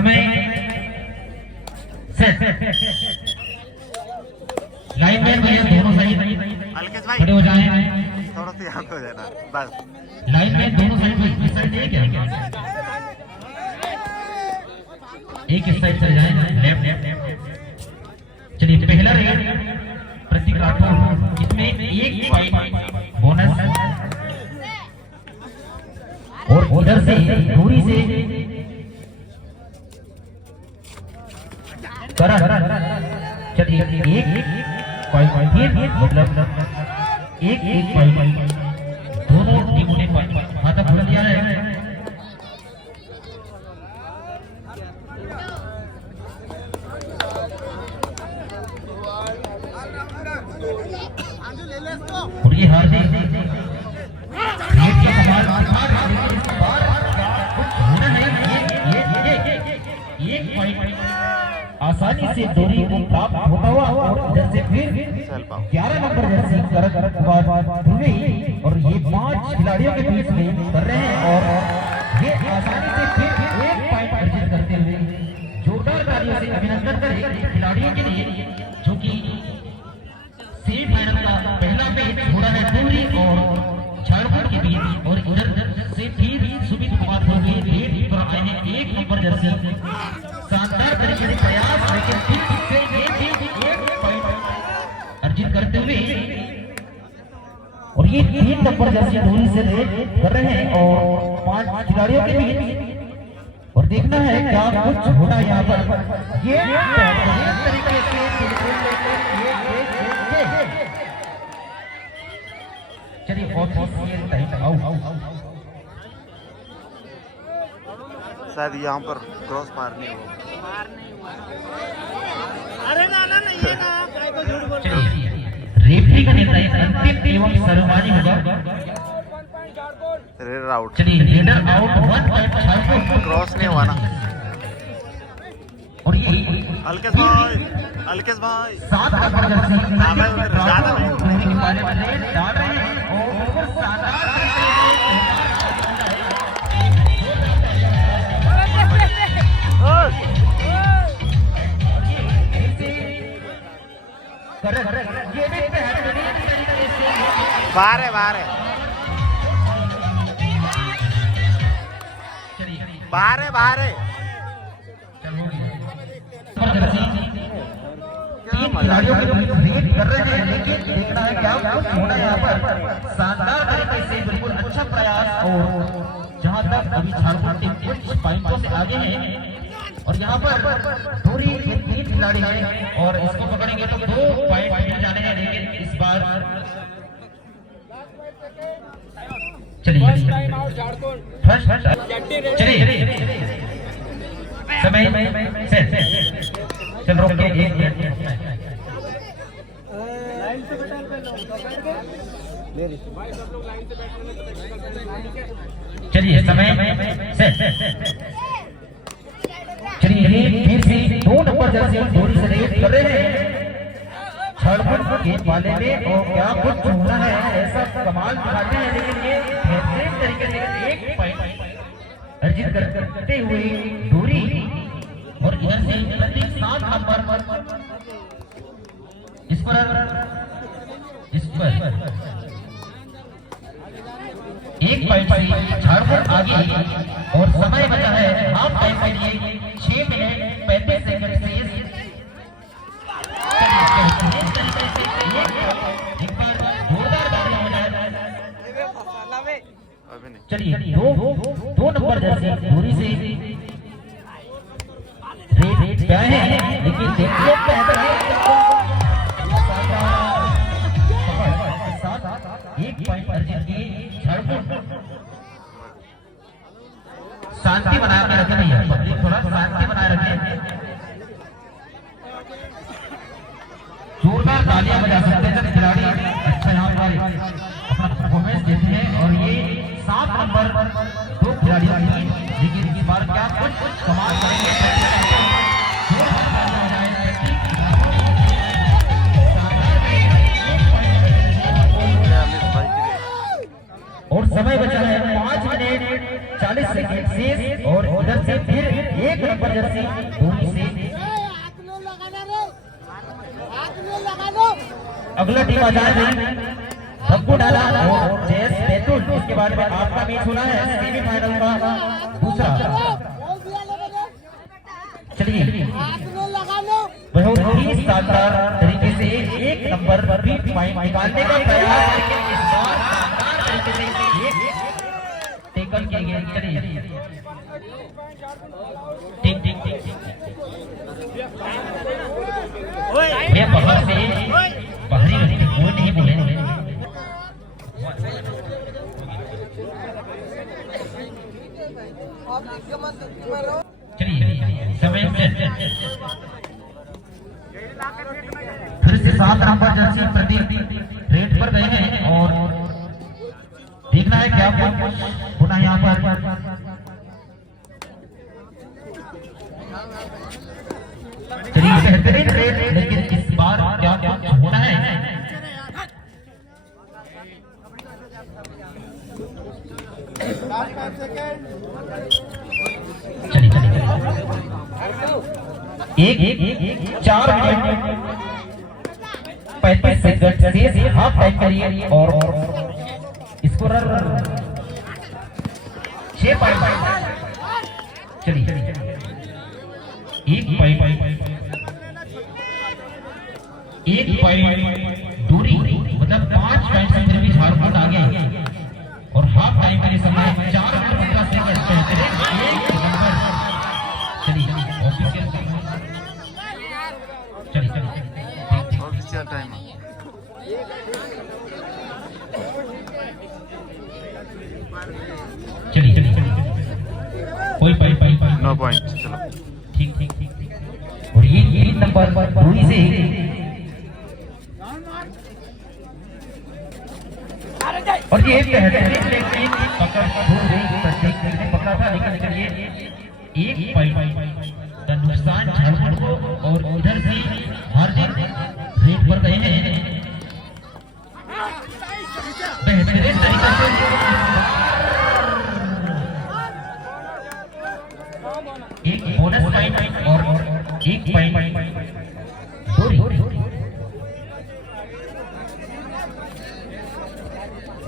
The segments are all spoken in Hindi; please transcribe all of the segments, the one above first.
समय सेट। लाइन में भैया दोनों साइड खड़े हो जाएं। थोड़ा सा यहाँ पे हो जाना बस। लाइन में दोनों साइड इस साइड है क्या? एक इस साइड चले जाएं लेफ्ट। चलिए पहला रेड प्रतीक राठौर, इसमें एक पॉइंट बोनस और उधर से दूरी से करण। चलिए एक पॉइंट मतलब एक पॉइंट दोनों टीमों ने पॉइंट हाथ खोल दिया है। और ये हार्दिक आसानी से दूरी को प्राप्त होता हुआ और इधर से फिर 11 नंबर जर्सी और ये 5 खिलाड़ियों के बीच में कर रहे हैं और ये आसानी से फिर एक पॉइंट अर्जित करते हुए जोरदार तालियों से अभिनंदन करें खिलाड़ियों के लिए जो कि सेमीफाइनल का पहला मैच हो रहा है दूरी और झारखंड के बीच। और इधर से फिर सुमित कुमार हो गए रेड पर आए हैं 1 नंबर जर्सी। शानदार तरीके से प्रयास लेकिन फिर से एक पॉइंट अर्जित करते हुए और ये 3 नंबर जर्सी दूरी से रेड कर रहे हैं और 5 खिलाड़ियों के बीच। और देखना है क्या कुछ होना है यहाँ पर। ये तरीके से चलिए शायद यहाँ पर क्रॉस मारनी हो। अरे ना ना नहीं है ना, काय को झूठ बोल। रेफरी का निर्णय अंतिम एवं सर्वमान्य होगा। Raider out. चलिए रेडर आउट 1 पॉइंट क्रॉस नहीं हुआ ना। और ये अलकेश भाई 7 नंबर जर्सी ज्यादा नहीं वाले वाले डाल रहे हैं और शानदार बाहर है बाहर है बाहर है बाहर है। खिलाड़ियों के रेड कर रहे हैं लेकिन देखना है क्या कुछ होना है यहाँ पर। शानदार तरीके से बिल्कुल अच्छा प्रयास और जहाँ तक अभी झारखंड टीम कुछ पॉइंटों से आगे है और यहाँ पर दूरी 3 खिलाड़ी हैं और इसको पकड़ेंगे तो 2 पॉइंट मिल जाने हैं। लेकिन इस बार चलिए समय सेट। चल रोक चलिए समय सेट। चलिए फिर से 2 नंबर जर्सी दूरी से रेड कर रहे हैं झारखंड के पाले में और क्या कुछ होना है ऐसा कमाल दिखाते हैं। लेकिन ये बेहतरीन तरीके से एक पॉइंट अर्जित करते हुए दूरी और इधर से प्रतीक 7 नंबर इस पर एक पॉइंट से झारखंड आगे और समय बचा है हाफ टाइम के लिए 6 मिनट 35 सेकंड से। चलिए 2 नंबर जर्सी दूरी से रेड पे आए हैं लेकिन देखिए एक पॉइंट अर्जित किए झारखंड। शांति बनाए रखें भैया, पब्लिक थोड़ा शांति बनाए रखें। जोरदार तालियां बजा सकते हैं खिलाड़ी अच्छा यहाँ पर अपना परफॉर्मेंस देते हैं। और ये 7 नंबर 2 खिलाड़ी लेकिन इस बार क्या कुछ कमाल करेंगे। समय बचा है 5 मिनट 40 सेकंड शेष और उधर से फिर एक नंबर जर्सी धोनी से अगला टीम आ जाए भग्गू डाला और जयस बैतूल। इसके बाद में आपका मैच होना है सेमीफाइनल का दूसरा। चलिए बहुत ही शानदार तरीके से एक नंबर पर भी पॉइंट निकालने का प्रयास, लेकिन इस बार शानदार तरीके से एक टेकल किए गए। चलिए ठीक ठीक ठीक मैं बाहर से बाहरी कोई नहीं बोले। चलिए समय फिर से 7 नंबर जर्सी प्रदीप रेड पर गए हैं और देखना है क्या होना यहाँ पर। चलिए बेहतरीन रेड, लेकिन इस बार क्या होना है। चलिए चलिए एक 4 मिनट 35 सेकंड से हाफ टाइम करिए और स्कोरर 6 पॉइंट। चलिए एक पॉइंट दूरी मतलब 5 पॉइंट से फिर भी झारखंड आगे और हाफ टाइम के समय 4 मिनट 15 सेकंड एक नंबर। चलिए ऑफिशियल ऑफिशियल टाइम चलिए कोई नो पॉइंट। चलो ठीक ठीक ठीक और ये 3 नंबर दूरी से और ये बेहतरीन लेकिन पकड़ पकड़ा था, लेकिन ये एक पॉइंट का नुकसान झारखंड को और इधर से हार्दिक रेड पर गए हैं बेहतरीन तरीके से। एक बोनस पॉइंट और एक पॉइंट दूरी।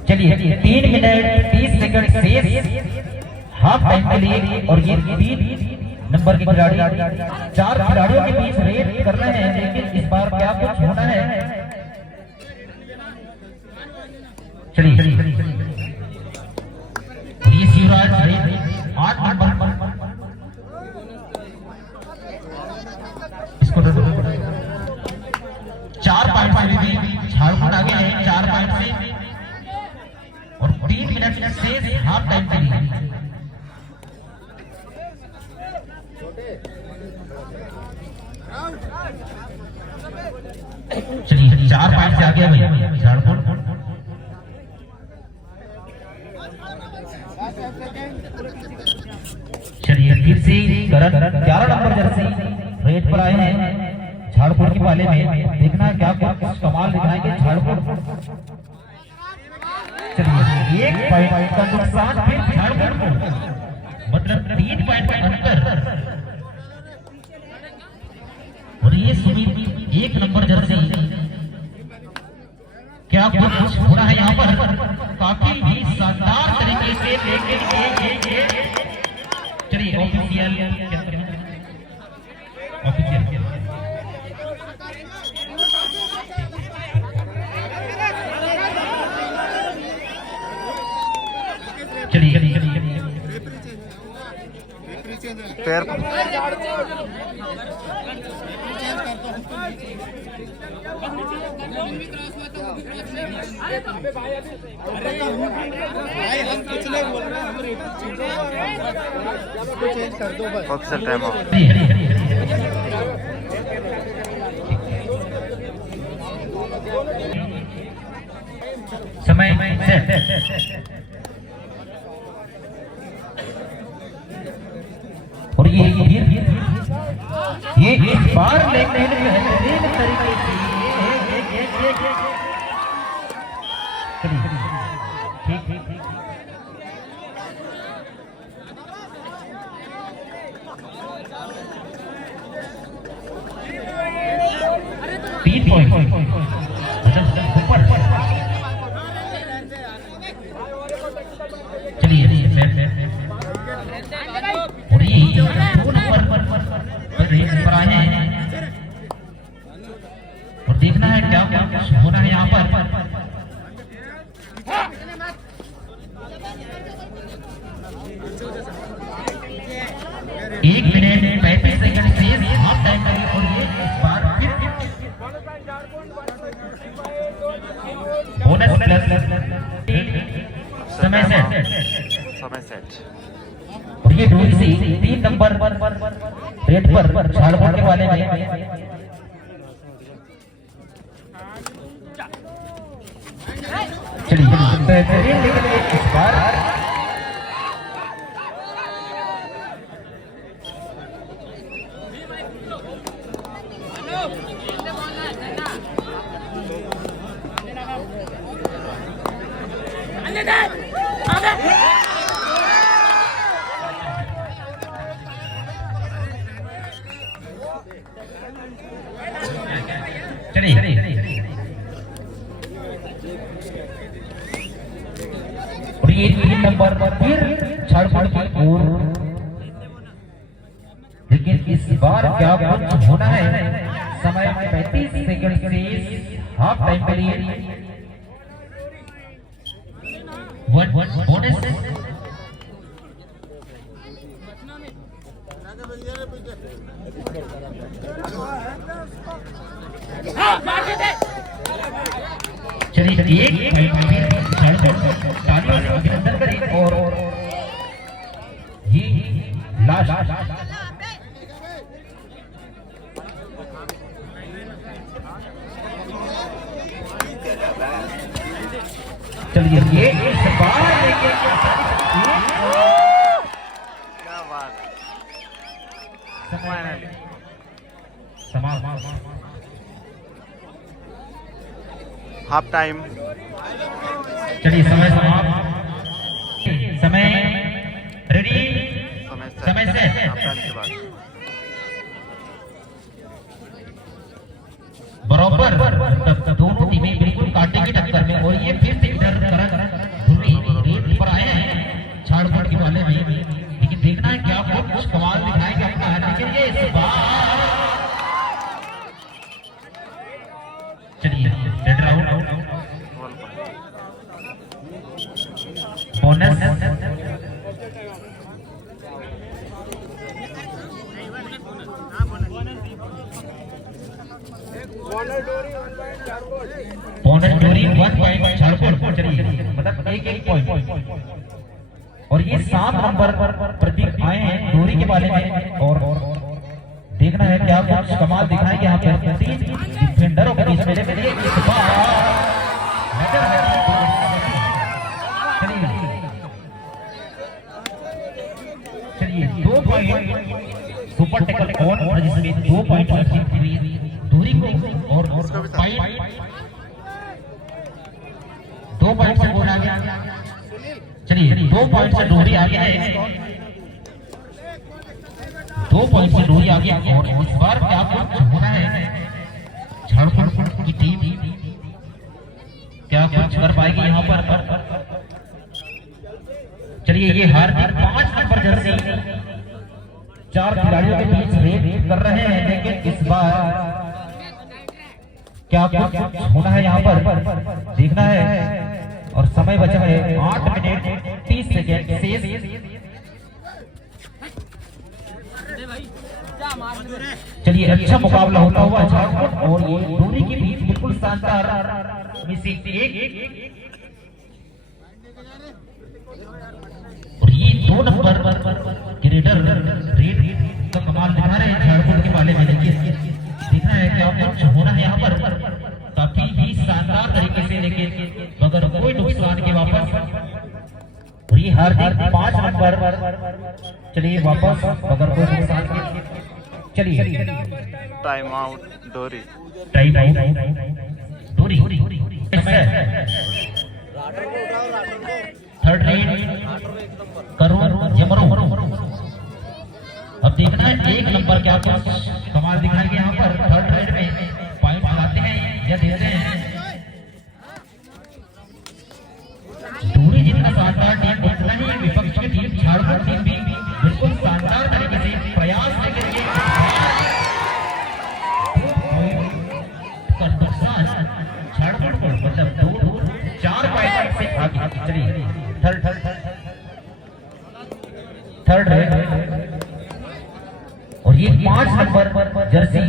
चलिए 3 मिनट 30 सेकंड से हाफ टाइम के लिए और ये 3 नंबर के खिलाड़ी 4 खिलाड़ियों के बीच रेड कर रहे हैं, लेकिन इस बार क्या कुछ होना है। चलिए ये शिवराज 8 नंबर इसको 4 पॉइंट से झारखंड आगे है 4 पॉइंट से और 3 मिनट से हाफ टाइम के लिए। चलिए 4 पॉइंट से आगे है झारखंड। चलिए फिर से करण 11 नंबर जर्सी रेड पर आए हैं झारखंड के पाले में। देखना है क्या कुछ कमाल दिखाएंगे झारखंड। चलिए एक पॉइंट का नुकसान फिर झारखंड को, मतलब 3 पॉइंट का अंतर। और ये सुमित 1 नंबर जर्सी क्या कुछ हो रहा है यहाँ पर काफी ही शानदार तरीके से। लेकिन चलिए ऑफिशियल चलिए पैर ऑफिशियल टाइम समय और ये इस बार लेकिन बेहतरीन तरीके से ठीक 3 पॉइंट ऊपर। चलिए और ये 2 नंबर पर आए हैं और देखना है क्या कुछ होना है यहाँ पर। 1 मिनट 35 सेकंड से हाफ टाइम है और ये इस बार फिर बोनस प्लस समय सेट और ये डोरी से 3 नंबर रेट पर झाड़खंड के वाले में चलिए इस बार और ये 3 नंबर पर फिर झाड़खंड की ओर, लेकिन इस बार क्या कुछ होना है। समय 35 सेकंड से हाफ टाइम के लिए बोनस चलिए अभिनंदन करें और ये लास्ट चलिए ये इस बार क्या बात हाफ टाइम। चलिए समय समाप्त, समय रेडी, समय से बराबर दोनों टीमें बिल्कुल कांटे की टक्कर में और ये फिर से इधर रेत पर आए हैं झाड़खंड के वाले में, लेकिन देखना है क्या कुछ कमाल दिखाएगा अपना। लेकिन ये इस बार चलिए रेड राउंड बोनस डोरी 1 पॉइंट झाड़खंड। चलिए मतलब 1 पॉइंट और ये 7 नंबर प्रतीक आए हैं डोरी के बारे में और देखना है क्या कुछ कमाल दिखाएंगे यहाँ पर 3 डिफेंडरों के बीच मेरे मेरे चलिए 2 पॉइंट सुपर टैकल ऑन जिसमें 2 पॉइंट दूरी को और 2 पॉइंट से गोल आ गया। चलिए 2 पॉइंट से डोरी आ गया है, 2 पॉइंट से डोरी आ गया और इस बार क्या कुछ होना है। झाड़खंड की टीम क्या कुछ कर पाएगी यहाँ पर। चलिए ये हार 5 नंबर जर्सी 4 खिलाड़ियों के बीच रेड कर रहे हैं, लेकिन इस बार क्या कुछ होना है यहाँ पर देखना है और समय बचा है 8 मिनट 30 सेकेंड शेष। चलिए अच्छा मुकाबला होता हुआ झारखंड और ये दोनों की बीच बिल्कुल शानदार मिसिंग 1 और ये 2 नंबर क्रिकेटर रेड का कमाल दिखा रहे हैं झारखंड के वाले में। देखना है क्या कुछ होना है यहाँ पर काफी ही शानदार तरीके से, लेकिन मगर कोई नुकसान के वापस और ये हार 5 नंबर। चलिए वापस मगर कोई नुकसान के। चलिए टाइम आउट डोरी, टाइम आउट डोरी थर्ड रेड करो जमरो। अब देखना है 1 नंबर क्या कुछ कमाल दिखाएंगे यहाँ पर थर्ड रेड में पॉइंट लगाते ये 5 नंबर जर्सी,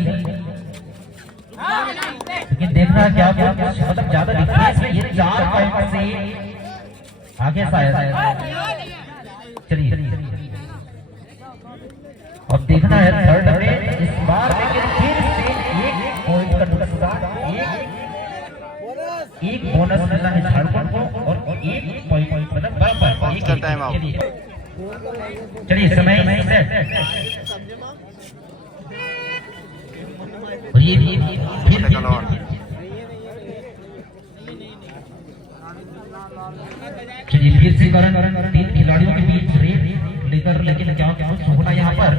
लेकिन देखना क्या मतलब ज्यादा डिफरेंस है, ये 4 पॉइंट से आगे शायद। चलिए अब देखना है थर्ड में इस बार, लेकिन फिर से 1 पॉइंट का नुकसान, एक बोनस मिला है झारखंड को और 1 पॉइंट मतलब बराबर टाइम आउट। चलिए समय सेट, और ये फिर चलिए फिर से करण 3 खिलाड़ियों के बीच रेड लेकर, लेकिन क्या कुछ होना यहाँ पर।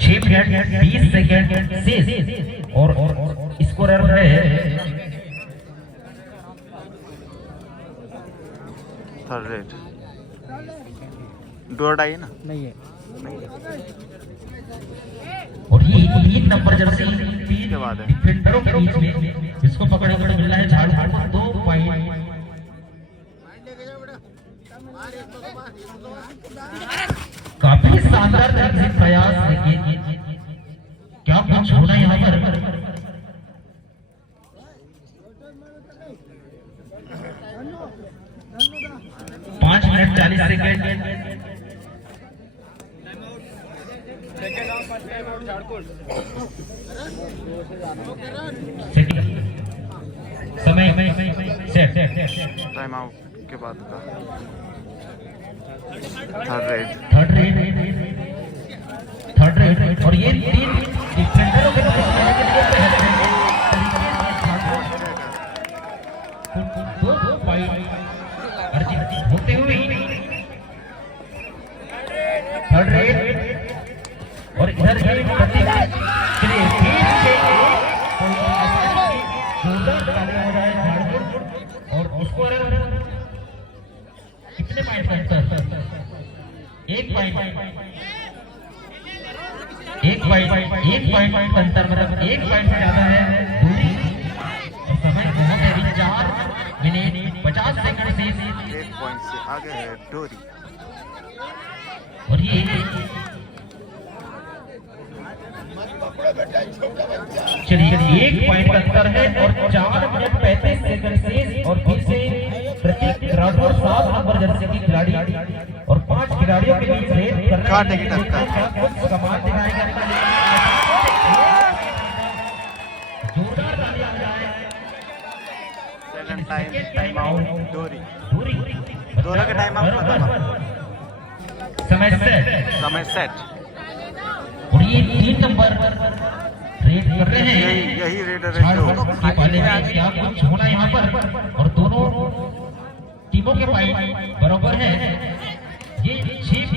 छह मिनट 20 सेकेंड से और स्कोरर है थर्ड रेट। डोर डाई है ना? नहीं है। और ये 3 नंबर जर्सी के बाद है डिफेंडरों के बीच में इसको पकड़ मिल रहा है झारखंड को 2 पॉइंट। काफी शानदार तरीके से प्रयास, लेकिन क्या कुछ होना यहाँ पर। 5 मिनट 40 सेकेंड। समय सेट, टाइम आउट के बाद का थर्ड रेड और ये 3 डिफेंडरों के दो पॉइंट अर्जित होते हुए थर्ड रेड, और इधर ये और उसको कितने पॉइंट अंतर, 1 पॉइंट अंतर, मतलब 1 पॉइंट से ज्यादा है दूरी। समय बहुत है, 4 मिनट 50 सेकंड से 1 पॉइंट से आगे है डोरी। और ये चलिए 1 पॉइंट अंतर है और 4 मिनट 35 सेकंड से, और फिर से प्रत्येक खिलाड़ी 7 नंबर जर्सी की खिलाड़ी और 5 खिलाड़ियों के बीच रेड कर रहे हैं। कुछ कमाल दिखाएगा, जोरदार तालियां बजाएं। सेकंड टाइम आउट डोरी का टाइम आउट खत्म। समय सेट। और ये 3 नंबर रेड कर रहे हैं, यही रेडर है जो पहले में क्या कुछ होना यहाँ पर, और दोनों टीमों के पॉइंट बराबर है। ये 6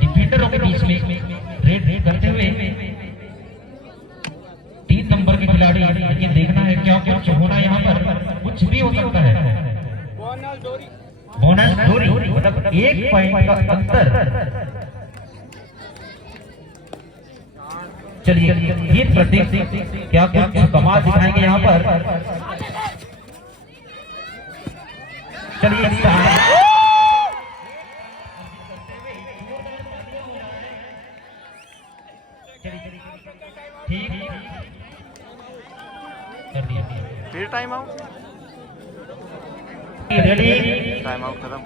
डिफेंडरों के बीच में रेड करते हुए 3 नंबर के खिलाड़ी, लेकिन देखना है क्या कुछ होना यहाँ पर, कुछ भी हो सकता है। बोनस डोरी मतलब 1 पॉइंट का अंतर। चलिए ये प्रतीक क्या कुछ कमाल दिखाएंगे यहाँ पर। चलिए ठीक कर दिया, फिर time out. Ready, time out खत्म।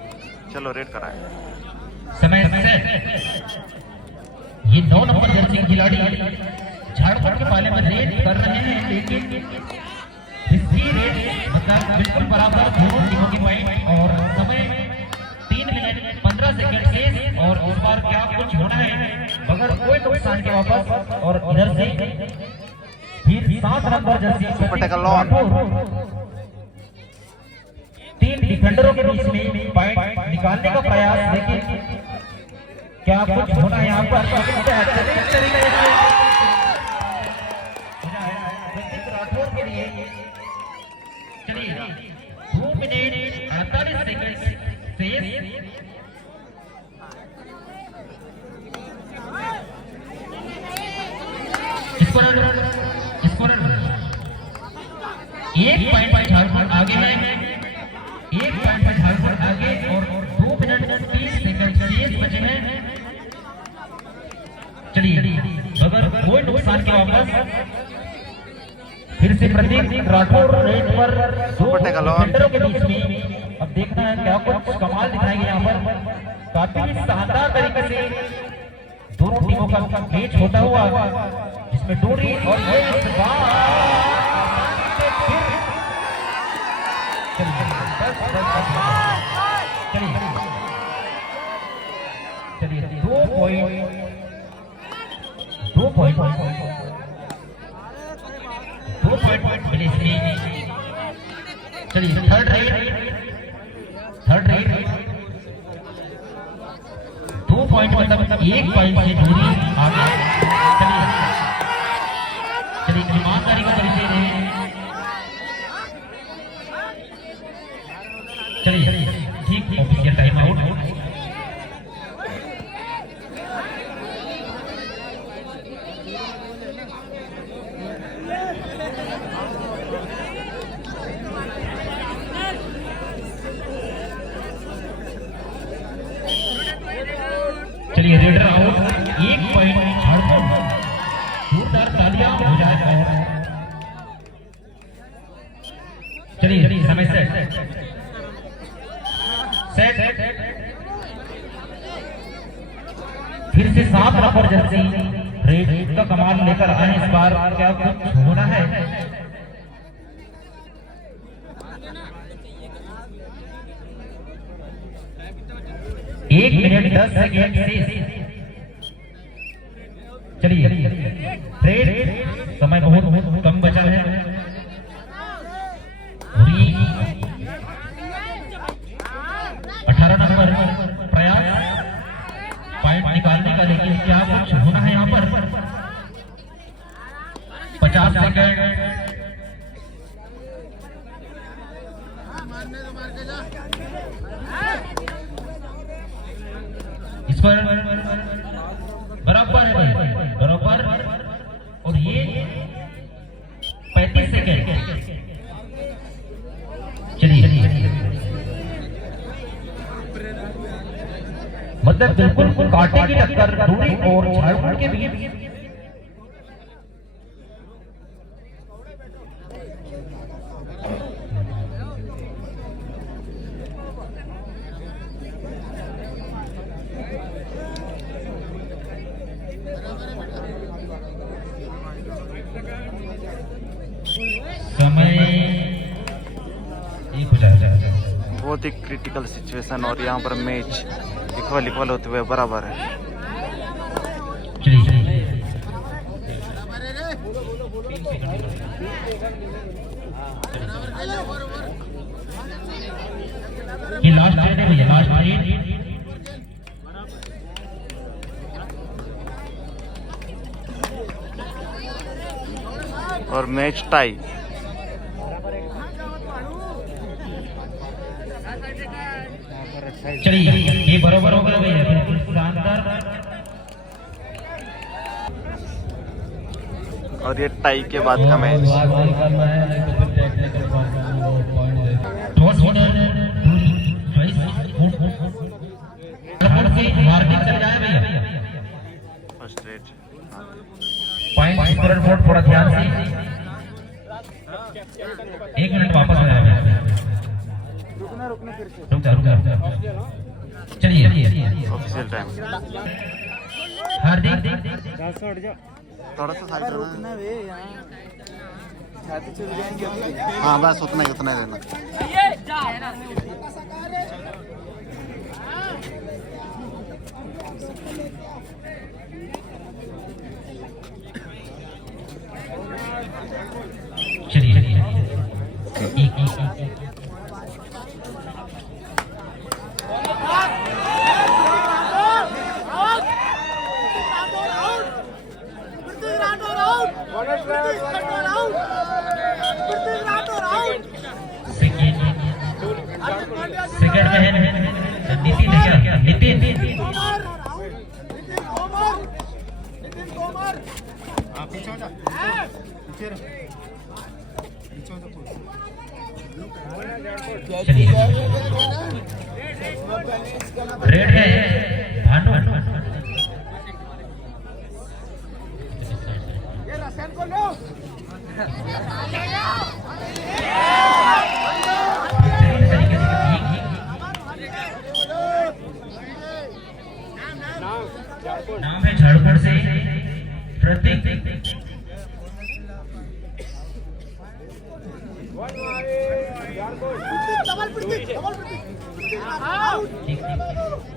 चलो रेड कराएं। समय सेट। ये 9 नंबर जर्सी खिलाड़ी झारखंड के पाले में रेड कर रहे हैं, लेकिन इसकी रेड मतलब बिल्कुल बराबर दोनों टीमों के पॉइंट, और समय 3 मिनट 15 सेकंड से, और इस बार क्या कुछ होना है मगर कोई नुकसान के वापस। और इधर से फिर 7 नंबर जर्सी 3 डिफेंडरों के बीच में पॉइंट निकालने का प्रयास, लेकिन क्या कुछ होना है यहाँ पर। राठौर के लिए चलिए 2 मिनट 48 सेकंड से स्कोरर 1 पॉइंट झारखंड आगे है, 1 पॉइंट झारखंड आगे और 2 मिनट 30 सेकंड शेष बचे हैं। चलिए बगैर कोई नुकसान के वापस फिर से प्रतीक राठौर रेड पर 2 डिफेंडरों के बीच में। अब देखना है क्या कुछ कमाल दिखाएंगे यहाँ पर। काफी शानदार तरीके से दोनों टीमों का मैच होता हुआ, जिसमें डोरी और चलिए 2 पॉइंट मिले इसमें। चलिए थर्ड राइड 2 पॉइंट मतलब 1 पॉइंट से दूरी आगे। चलिए ईमानदारी का परिचय दें। चलिए ठीक ऑफिशियल टाइम आउट। चलिए रेडर आउट, 1 पॉइंट झारखंड। जोरदार तालियां हो जाए। और चलिए समय सेट फिर से 7 नंबर जर्सी रेड का कमाल लेकर आए। इस बार क्या कुछ होना है? एक मिनट 10 सेकेंड से। चलिए रेड समय बहुत कम बचा है। 18 नंबर प्रयास पॉइंट निकालने का, लेकिन क्या कुछ होना है यहाँ पर? 50 सेकेंड। इस पर बराबर है भाई, बराबर। और ये 35 सेकेंड। चलिए मतलब बिल्कुल कांटे की टक्कर दूरी और झारखंड के बीच। बहुत ही क्रिटिकल सिचुएशन और यहाँ पर मैच इक्वल होते हुए बराबर है। ये लास्ट रेड है भैया, लास्ट रेड। और मैच टाई। चलिए ये बराबर हो गया भैया, बिल्कुल शानदार। और ये टाई के बाद का मैच। वार्निंग चल जाए भैया। First red point scorer board थोड़ा ध्यान से। 1 मिनट वापस आ जाए। रुक जा। चलिए ऑफिशियल टाइम। हार्दिक थोड़ा सा साइड होना। हाँ बस उतना ही रहना। चलिए सेकंड में है नितिन। क्या नितिन पीछे हो जा पीछे रहो पीछे हो जा चलिए रेड है भानु ये रसन को लो नाम है झाड़खंड से प्रतीक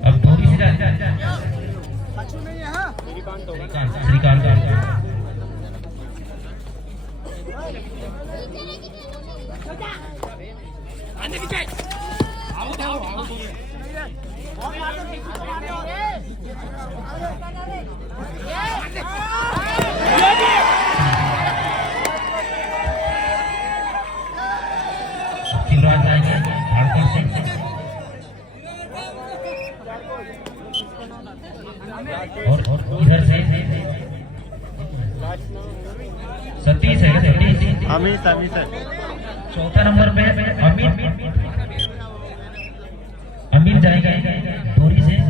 अब थोड़ी सी श्रीकांत शिवराज जाएंगे झाड़खंड से और इधर से सतीश है सतीश अमित है चौथा नंबर पे अमित जाएगा दूरी से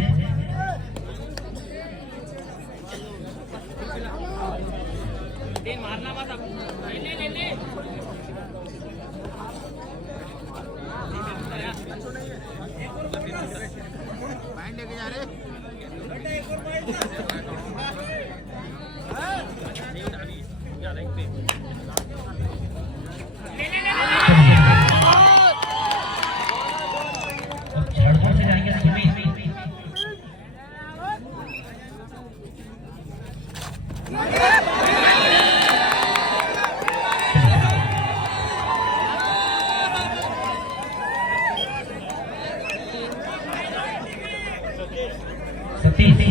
लेके जा रहे झाड़खंड से जाएंगे सुमित सतीश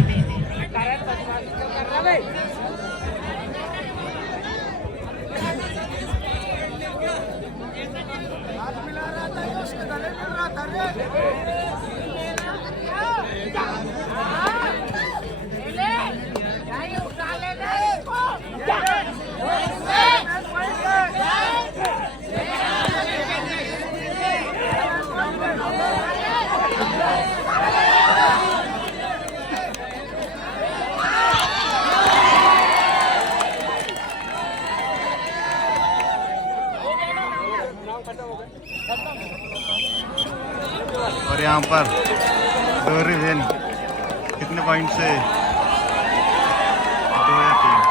और यहाँ पर दो रिवेन कितने पॉइंट से 2 या 3